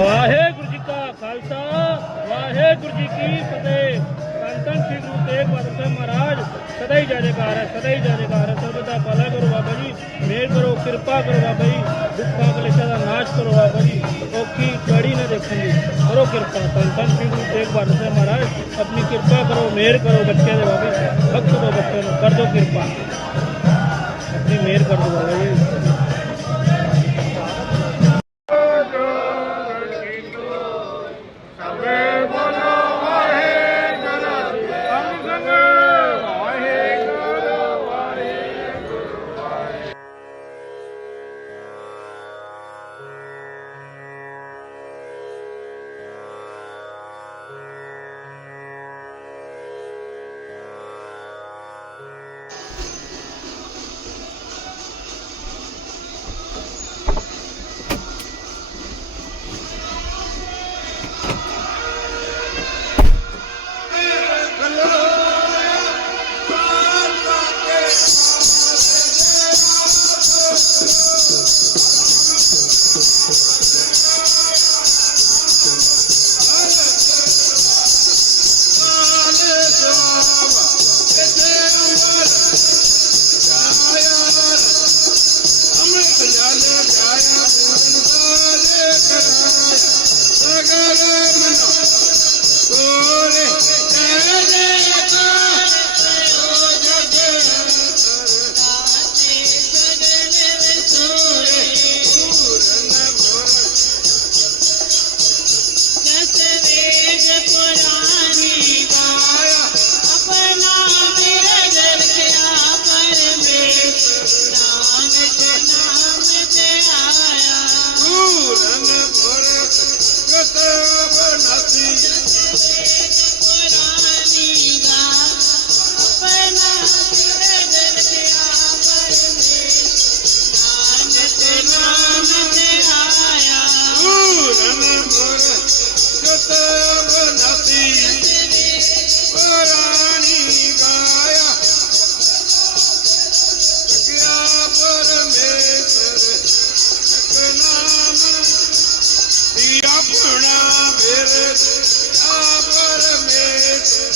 ਵਾਹਿਗੁਰੂ ਜੀ ਕਾ ਖਾਲਸਾ, ਵਾਹਿਗੁਰੂ ਜੀ ਕੀ ਫਤਿਹ। ਧੰਨ ਧੰਨ ਸ੍ਰੀ ਗੁਰੂ ਤੇਗ ਬਹਾਦਰ ਸਾਹਿਬ ਮਹਾਰਾਜ, ਸਦਾ ਹੀ ਜੈ ਜੈਕਾਰ ਹੈ, ਸਦਾ ਹੀ ਜੈ ਜੈਕਾਰ ਹੈ। ਸਰਬਦਾ ਭਲਾ ਕਰੋ ਬਾਬਾ ਜੀ ਮਿਹਰ ਕਰੋ, ਕਿਰਪਾ ਕਰੋ ਬਾਬਾ ਜੀ, ਦੁੱਖਾਂ ਕਲੇਸ਼ਾਂ ਦਾ ਨਾਸ਼ ਕਰੋ ਬਾਬਾ ਜੀ, ਔਖੀ ਕੜੀ ਨਾ ਦੇਖਣਗੇ ਕਰੋ ਕਿਰਪਾ ਧੰਨ ਧੰਨ ਸ੍ਰੀ ਗੁਰੂ ਤੇਗ ਬਹਾਦਰ ਸਾਹਿਬ ਮਹਾਰਾਜ, ਆਪਣੀ ਕਿਰਪਾ ਕਰੋ ਮਿਹਰ ਕਰੋ ਬੱਚਿਆਂ ਦੇ ਬਾਬੇ। ਭਗਤ ਦੋ ਬੱਚਿਆਂ ਨੂੰ ਕਰ ਦਿਓ ਕਿਰਪਾ। ਆਪਣੀ ਮਿਹਰ ਕਰ ਦਿਓ ਬਾਬਾ ਜੀ। Thanks.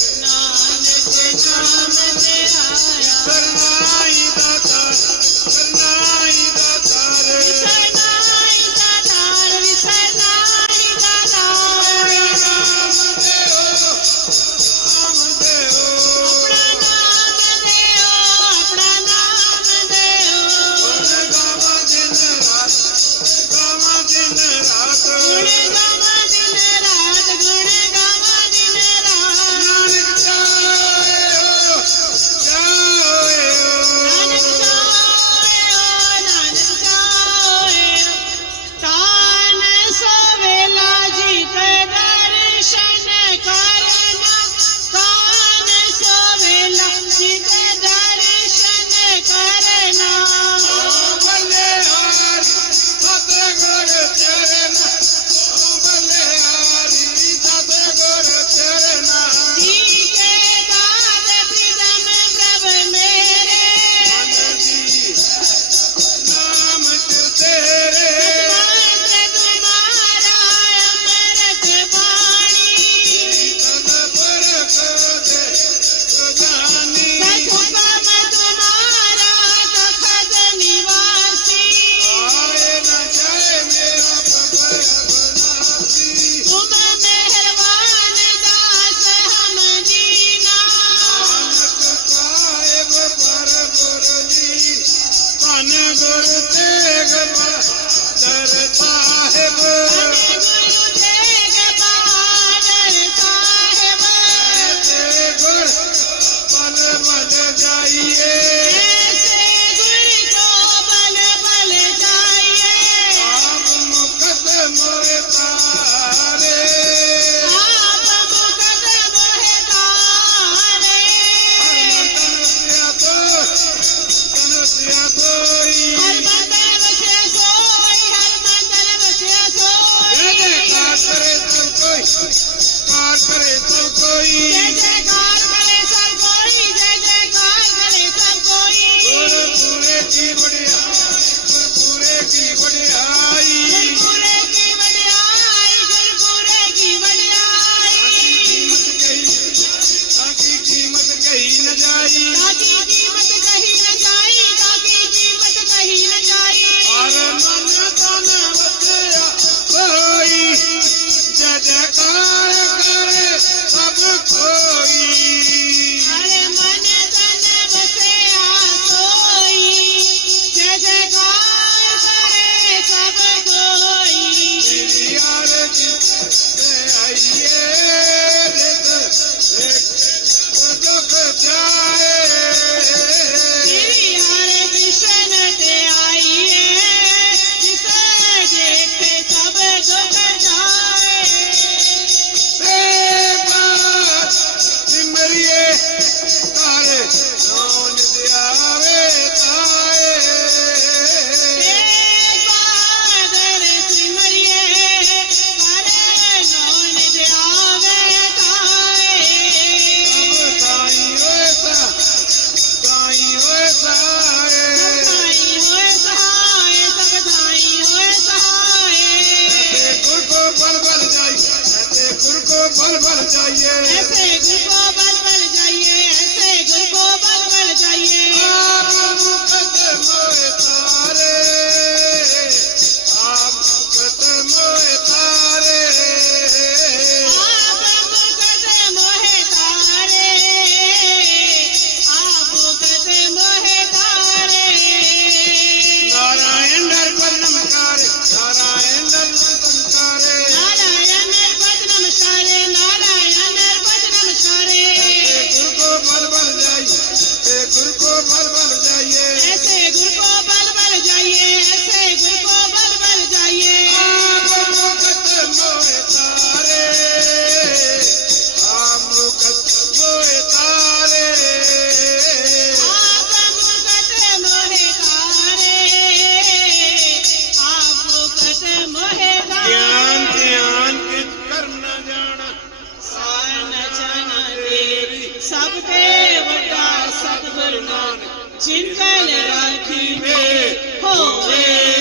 चिंतन राखी में हो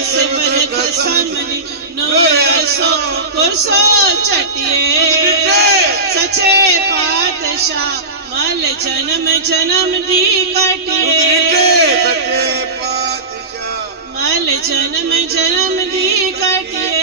सिमर कसमनी नोरसो कुरसो चटिए सचे पातशाह मल जन्म जन्म दी कटिए मल जन्म जन्म दी कटिए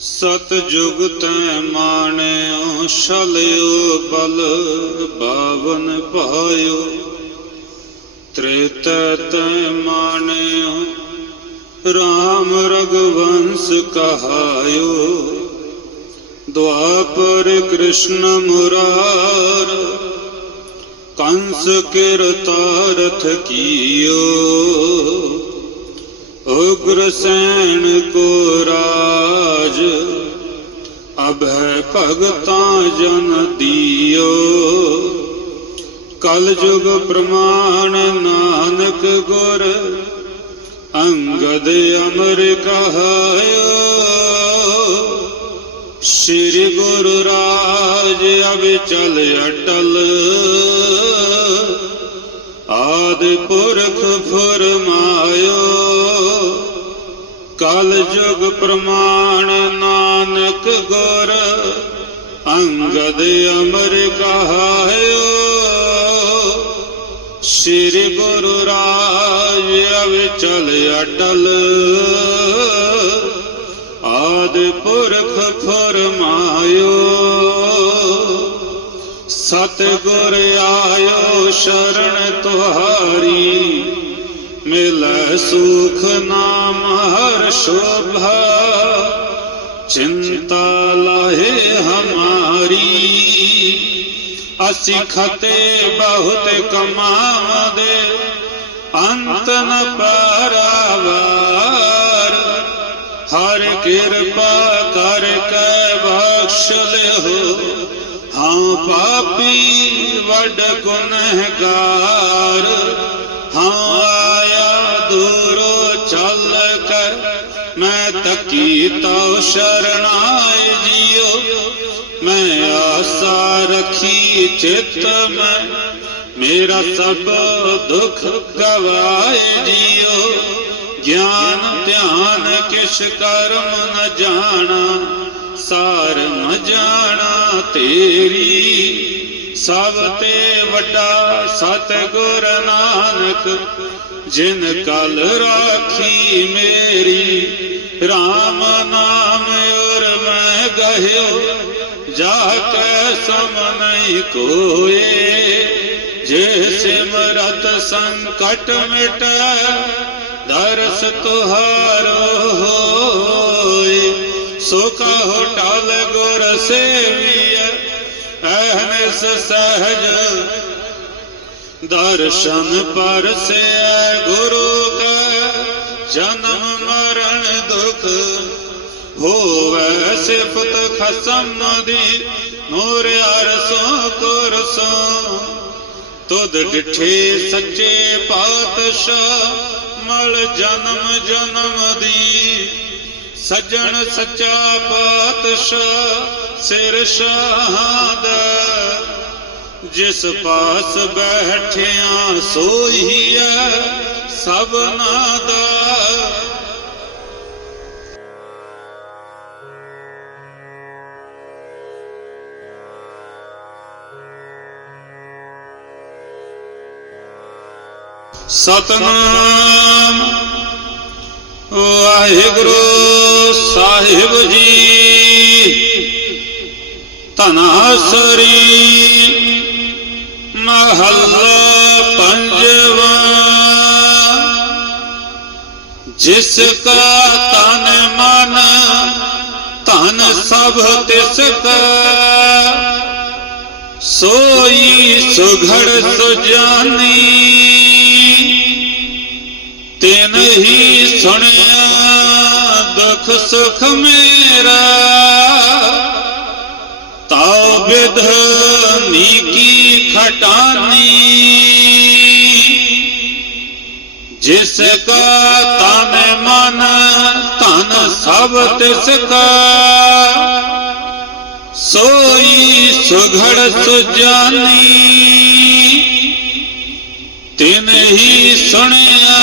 ਸਤ ਜੁਗ ਤੈ ਮਾਣਿਓ, ਛਲਿਓ, ਬਲ ਬਾਵਨ ਭਾਇਓ। ਤ੍ਰੇਤ ਤੈ ਮਾਣਿਓ, ਰਾਮ ਰਗਵੰਸ ਕਹਾਇਓ। द्वापर कृष्ण मुरार कंस किरतारथ कियो ਉਗਰਸੈਣ ਕੋ ਰਾਜ ਅਭੈ ਭਗਤਾਂ ਜਨ ਦਿਓ। ਕਲ ਜੁਗ ਪ੍ਰਮਾਣ ਨਾਨਕ ਗੁਰ, ਅੰਗਦ ਅਮਰ ਕਹਾਇਓ। ਸ੍ਰੀ ਗੁਰੂ ਰਾਜ ਅਵਿਚਲ ਅਟਲ, ਆਦਿ ਪੁਰਖ ਫਰਮਾਇਓ। ਕਲ ਜੁਗ ਪ੍ਰਮਾਣ ਨਾਨਕ ਗੁਰ, ਅੰਗਦ ਅਮਰ ਕਹਾਇਓ। ਸ੍ਰੀ ਗੁਰੂ ਰਾਜ ਅਵਿਚਲ ਅਟਲ, ਆਦਿ ਪੁਰਖ ਫਰਮਾਇਓ। ਸਤ ਗੁਰ ਆਇਓ ਸ਼ਰਨ ਤੁਹਾਰੀ, ਮਿਲੈ ਸੁਖ ਨਾ ਹਰ ਸ਼ੋਭਾ ਚਿੰਤਾ ਲਾਹੇ ਹਮਾਰੀ ਅਸੀਂ ਖਤੇ ਬਹੁਤ ਕਮਾਵਦੇ ਅੰਤ ਨ ਪਾਰਾਵਾਰ ਹਰ ਕਿਰਪਾ ਕਰ ਕੇ ਬਖਸ਼ ਲਿਓ ਹਾਂ ਪਾਪੀ ਵੱਡ ਗੁਨਹਗਾਰ ਹਾਂ ਆਇਆ ਤਉ ਸ਼ਰਣਾਏ ਜਿਉ ਮੈਂ ਆਸਾ ਰਖੀ ਚਿਤ ਮੈਂ। ਮੇਰਾ ਸਭ ਦੁੱਖ ਗਵਾਏ ਜਿਉ ਗਿਆਨ ਧਿਆਨ ਕਿਛ ਕਰਮ ਨ ਜਾਣਾ। ਸਾਰ ਨ ਜਾਣਾ ਤੇਰੀ। ਸਭ ਤੇ ਵੱਡਾ ਸਤਗੁਰ ਨਾਨਕ, ਜਿਨ ਕਲ ਰਾਖੀ ਮੇਰੀ। RAM ਨਾਮ ਔਰ ਮੈਂ ਗਹਿਓ ਜਾ ਕੇ ਸਮ ਨਹੀਂ ਕੋਏ ਜੇ ਸਿਮਰਤ ਸੰਕਟ ਮਿਟੈ ਦਰਸ ਤੁਹਾਰੋ ਹੋਏ ਸੁਖ ਹੋਟਲ ਗੁਰ ਸੇਵੀਐ ਅਹਨਿਸ ਸਹਜ ਦਰਸ਼ਨ ਪਰਸੇ ਗੁਰੂ ਕੈ ਜਨਮ ਮਰਨ ਦੁਖ ਹੋਵੇ ਸਿਫਤ ਖਸਮ ਦੀ ਨੂਰ ਅਰਸੋਂ ਕੁਰਸੋਂ। ਤੁਧ ਡਿਠੇ ਸੱਚੇ ਪਾਤਸ਼ਾਹ ਮਲ ਜਨਮ ਜਨਮ ਦੀ। ਸੱਜਣ ਸੱਚਾ ਪਾਤਸ਼ਾਹ ਸਿਰ ਸ਼ਾਹ ਦਾ ਜਿਸ ਪਾਸ ਬੈਠਿਆ ਸੋਈ ਹੈ ਸਭਨਾ ਦਾ ਸਤਨਾਮ। ਵਾਹਿਗੁਰੂ ਸਾਹਿਬ ਜੀ। ਧਨਾਸਰੀ ਮਹੱਲਾ ਪੰਜਵਾ। ਜਿਸ ਕਾ ਤਨ ਮਨ, ਧਨ ਸਭ ਤਿਸ ਕਾ ਸੋਈ ਸੁਘੜ ਸੁਜਾਨੀ। ਤਿਨ ਹੀ ਸੁਣਿਆ, ਦੁਖ ਸੁਖ ਮੇਰਾ। ਤਾਉ ਵਿਧ ਨੀਕੀ ਖਟਾਨੀ। ਜਿਸ ਕਾ ਤਨ ਮਨ, ਧਨ ਸਭ ਤਿਸ ਕਾ ਸੋਈ ਸੁਘੜ ਸੁਜਾਨੀ। ਤਿਨ ਹੀ ਸੁਣਿਆ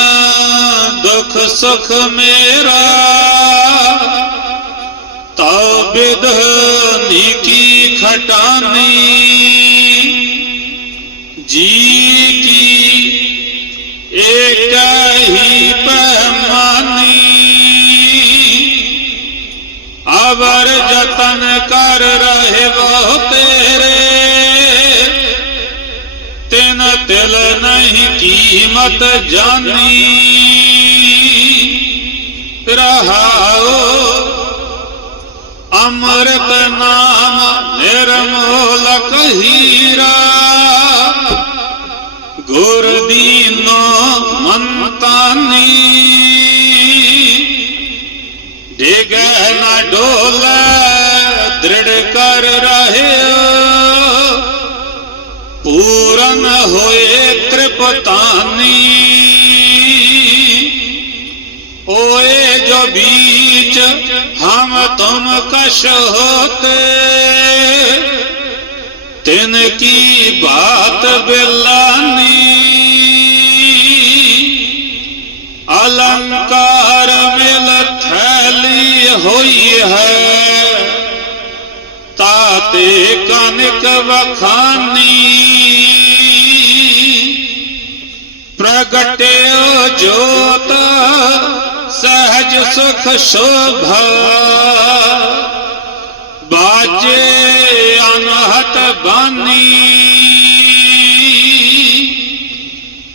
ਦੁਖ ਸੁਖ ਮੇਰਾ ਤਉ ਬਿਧ ਨੀਕੀ ਖਟਾਨੀ ਜੀ ਕੀ ਏਕ ਹੀ ਪੈਮਾਨੀ ਅਵਰ ਜਤਨ ਕਰ ਰਹੇ ਵੋ ਤੇਰੇ ਤਿਨ ਤਿਲ ਨਹੀਂ ਕੀਮਤ ਜਾਨੀ ਰਹਾਓ ਅੰਮ੍ਰਿਤ ਨਾਮ ਨਿਰਮੋਲਕ ਹੀਰਾ। ਗੁਰ ਦੀਨੋ ਮੰਤਾਨੀ, ਡਿਗੈ ਨਾ ਡੋਲੇ, ਦ੍ਰਿੜ ਕਰ ਰਹਿਓ। ਪੂਰਨ ਹੋਏ ਪਤਾਨੀ ਹੋਏ ਜੋ ਬੀਚ ਹਮ ਤੁਮ ਕਸ਼ ਹੋਤੇ ਤਿਨ ਕੀ ਬਾਤ ਬਿਲਾਨੀ। ਅਲੰਕਾਰ ਮਿਲ ਥੈਲੀ ਹੋਈ ਹੈ, ਤਾਤੇ ਕਨਕ ਵਖਾਨੀ। ਪ੍ਰਗਟਿਓ ਜੋਤ, ਸਹਜ ਸੁਖ ਸ਼ੋਭਾ। ਬਾਜੇ ਅਨਹਤ ਬਾਨੀ।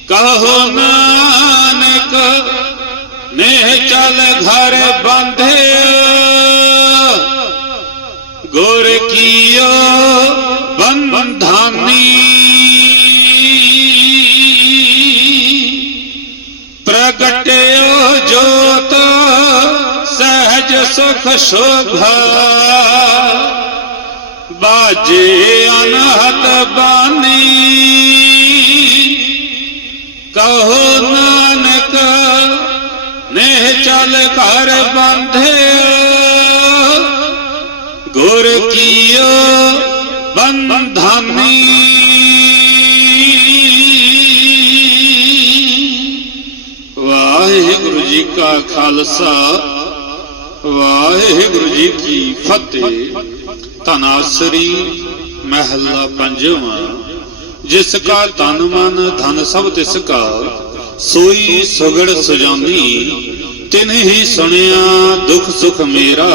ਕਹੋ ਨਾਨਕ ਨੇ ਚਲ ਘਰ ਬੰਧੇ ਗੁਰ ਕੀਓ ਪ੍ਰਗਟਿਓ ਜੋਤ, ਸਹਜ ਸੁਖ ਸ਼ੋਭਾ। ਬਾਜੇ ਅਨਹਤ ਬਾਨੀ। ਕਹੋ ਨਾਨਕ ਨੇ ਚਲ ਘਰ ਬੰਧਿਓ। ਗੁਰ ਕੀਓ ਬੰਧਾਨੀ। ਕਾ ਖਾਲਸਾ, ਵਾਹਿਗੁਰੂ ਜੀ ਕੀ ਫਤਿਹ। ਤਨਾਸਰੀ ਮਹਿਲਾ ਪੰਜਵਾਂ, ਜਿਸ ਕਾ ਤਨ ਮਨ, ਧਨ ਸਭ ਤਿਸ ਕਾ, ਸੋਈ ਸੁਗੜ ਸੁਜਾਨੀ। ਤਿਨ ਹੀ ਸੁਣਿਆ, ਦੁਖ ਸੁਖ ਮੇਰਾ,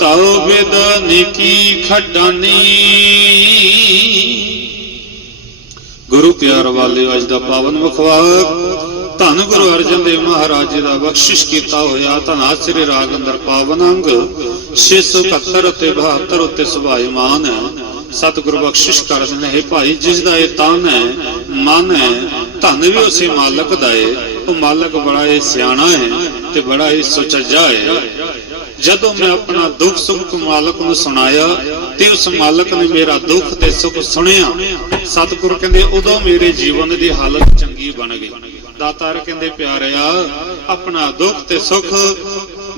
ਤਾਉ ਬਿਦ ਨੀਕੀ ਖਡਾਨੀ। ਗੁਰੂ ਪਿਆਰ ਵਾਲੇ ਅੱਜ ਦਾ ਪਾਵਨ ਮੁਖਵਾਕ ਧੰਨ ਗੁਰੂ ਅਰਜਨ ਦੇਵ ਮਹਾਰਾਜ ਜੀ ਦਾ ਬਖਸ਼ਿਸ਼ ਕੀਤਾ ਹੋਇਆ ਧੰਨ ਸ੍ਰੀ ਰਾਗ ਅੰਦਰ ਪਾਵਨ ਅੰਗ 671 ਅਤੇ 72 ਉੱਤੇ ਸੁਭਾਇਮਾਨ ਹੈ ਸਤਿਗੁਰੂ ਬਖਸ਼ਿਸ਼ ਕਰਦੇ ਨੇ ਹੈ ਭਾਈ ਜਿਸ ਦਾ ਇਹ ਤਨ ਹੈ, ਮਨ ਹੈ, ਧਨ ਵੀ ਉਸੇ ਮਾਲਕ ਦਾ ਹੈ ਉਹ ਮਾਲਕ ਬੜਾ ਹੀ ਸਿਆਣਾ ਹੈ ਤੇ ਬੜਾ ਹੀ ਸੁਚੱਜਾ ਹੈ ਜਦੋਂ ਮੈਂ ਆਪਣਾ ਦੁੱਖ ਸੁੱਖ ਮਾਲਕ ਨੂੰ ਸੁਣਾਇਆ ਤੇ ਉਸ ਮਾਲਕ ਨੇ ਮੇਰਾ ਦੁੱਖ ਤੇ ਸੁੱਖ ਸੁਣਿਆ, ਸਤਿਗੁਰੂ ਕਹਿੰਦੇ, ਉਦੋਂ ਮੇਰੇ ਜੀਵਨ ਦੀ ਹਾਲਤ ਚੰਗੀ ਬਣ ਗਈ। ਦਾਤਾਰ ਕਹਿੰਦੇ ਪਿਆਰਿਆ ਆਪਣਾ ਦੁੱਖ ਤੇ ਸੁੱਖ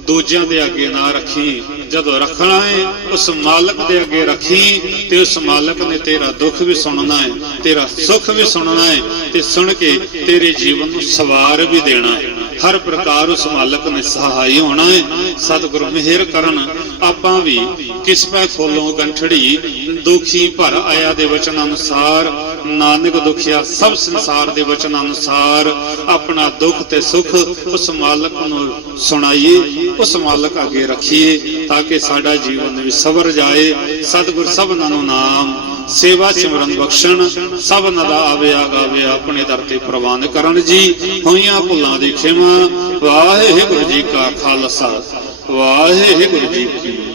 ਦੂਜਿਆਂ ਦੇ ਅੱਗੇ ਨਾ ਰੱਖੀ। ਜਦੋਂ ਰੱਖਣਾ ਹੈ ਉਸ ਮਾਲਕ ਦੇ ਅੱਗੇ ਰੱਖੀ ਤੇ ਉਸ ਮਾਲਕ ਨੇ ਤੇਰਾ ਦੁੱਖ ਵੀ ਸੁਣਨਾ ਹੈ ਤੇਰਾ ਸੁੱਖ ਵੀ ਸੁਣਨਾ ਹੈ ਤੇ ਸੁਣ ਕੇ ਤੇਰੇ ਜੀਵਨ ਨੂੰ ਸਵਾਰ ਵੀ ਦੇਣਾ ਹੈ ਹਰ ਪ੍ਰਕਾਰ ਉਸ ਮਾਲਕ ਨੇ ਸਹਾਈ ਹੋਣਾ ਹੈ ਸਤਿਗੁਰੂ ਮਿਹਰ ਕਰਨ, ਆਪਾਂ ਵੀ ਕਿਸਮੈ ਖੋਲੋਂ ਗੰਠੜੀ, ਦੁਖੀ ਭਰ ਆਇਆ ਦੇ ਵਚਨ ਅਨੁਸਾਰ ਨਾਨਕ ਦੁਖਿਆ ਸਭ ਸੰਸਾਰ ਦੇ ਵਚਨ ਅਨੁਸਾਰ ਆਪਣਾ ਦੁੱਖ ਤੇ ਸੁੱਖ ਉਸ ਮਾਲਕ ਨੂੰ ਸੁਣਾਈਏ। ਉਸ ਮਾਲਕ ਅੱਗੇ ਰੱਖੀਏ ਤਾਂ ਕਿ ਸਾਡਾ ਜੀਵਨ ਵੀ ਸਵਰ ਜਾਏ। ਸਤਿਗੁਰ ਸਭਨਾਂ ਨੂੰ ਨਾਮ, ਸੇਵਾ ਸਿਮਰਨ ਬਖਸ਼ਣ। ਸਭ ਦਾ ਆਵੇ ਆਗਾਵੇ ਆਪਣੇ ਦਰ ਤੇ ਪ੍ਰਵਾਨ ਕਰਨ ਜੀ। ਹੋਈਆਂ ਭੁੱਲਾਂ ਦੀ ਖਿਮਾ। ਵਾਹਿਗੁਰੂ ਜੀ ਕਾ ਖਾਲਸਾ। ਵਾਹਿਗੁਰੂ ਜੀ ਕੀ